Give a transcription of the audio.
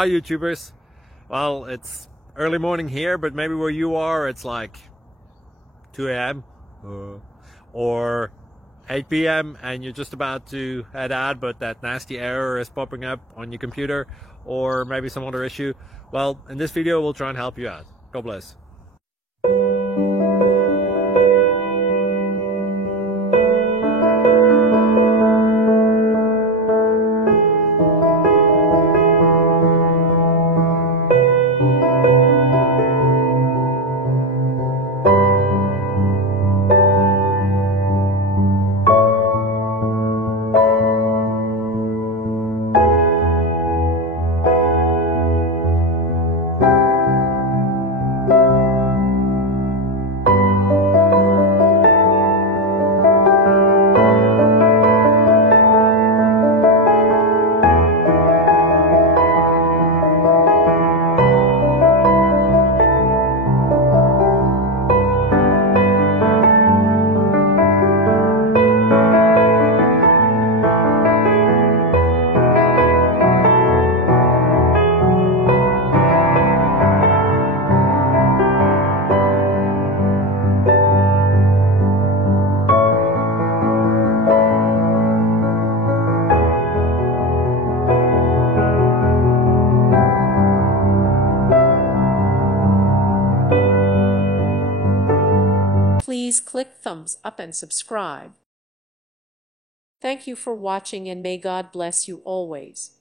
Hi YouTubers. Well, it's early morning here, but maybe where you are it's like 2 a.m. or 8 p.m. and you're just about to head out, but that nasty error is popping up on your computer, or maybe some other issue. Well, in this video we'll try and help you out. God bless. Please click thumbs up and subscribe. Thank you for watching, and may God bless you always.